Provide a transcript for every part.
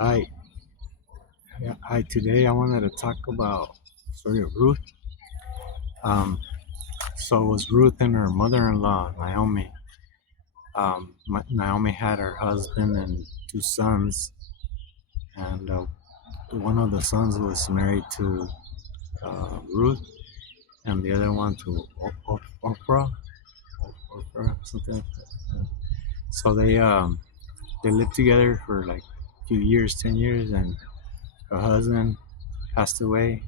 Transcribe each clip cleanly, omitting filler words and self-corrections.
Hi, yeah, hi. Today I wanted to talk about story of Ruth. So it was Ruth and her mother-in-law Naomi. Naomi had her husband and two sons, and one of the sons was married to Ruth, and the other one to Oprah, something like that. So they lived together for like a few years, 10 years, and her husband passed away.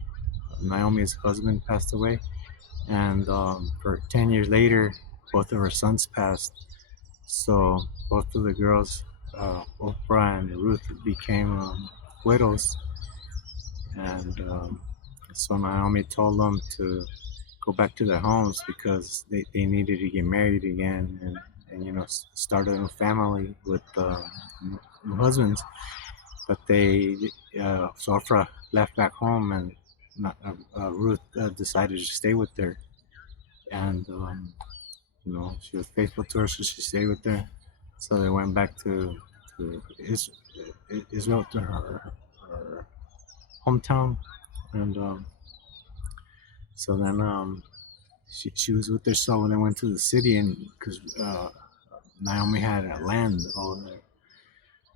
Naomi's husband passed away, and for 10 years later both of her sons passed, so both of the girls, Oprah and Ruth, became widows, and so Naomi told them to go back to their homes because they needed to get married again, and start a new family with new husbands, but so Oprah left back home, and Ruth decided to stay with her, and she was faithful to her, so she stayed with her. So they went back to Israel, to her hometown, and so then she was with her. So when they went to the city, and because Naomi had land over there,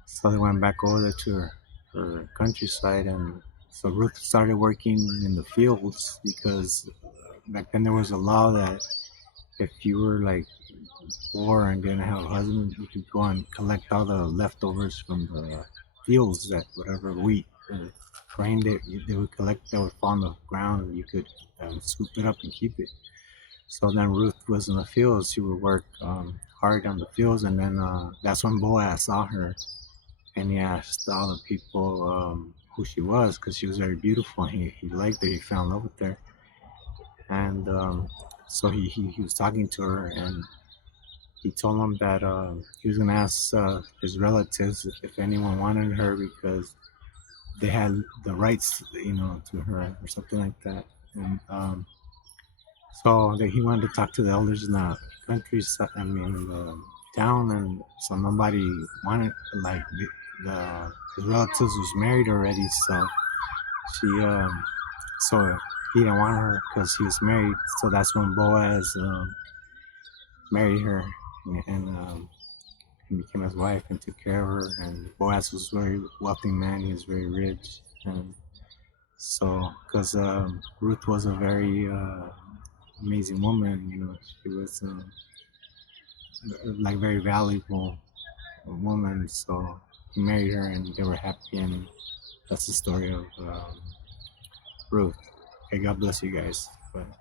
so they went back over there to her countryside, and so Ruth started working in the fields because back then there was a law that if you were like poor and didn't have a husband, you could go and collect all the leftovers from the fields, that whatever wheat or grain they would collect that would fall on the ground, and you could scoop it up and keep it. So then Ruth was in the fields. She would work hard on the fields, and then that's when Boaz saw her, and he asked all the people who she was because she was very beautiful. He liked her. He fell in love with her, and so he was talking to her, and he told him that he was gonna ask his relatives if anyone wanted her because they had the rights, to her or something like that. And so that he wanted to talk to the elders in the countryside, I mean, in the town, and so nobody wanted, like his relatives was married already, so she so he didn't want her because he was married. So that's when Boaz married her, and he became his wife and took care of her. And Boaz was a very wealthy man; he was very rich, and so because Ruth was a very amazing woman, she was like very valuable woman. So he married her, and they were happy, and that's the story of Ruth. Okay, God bless you guys. Bye.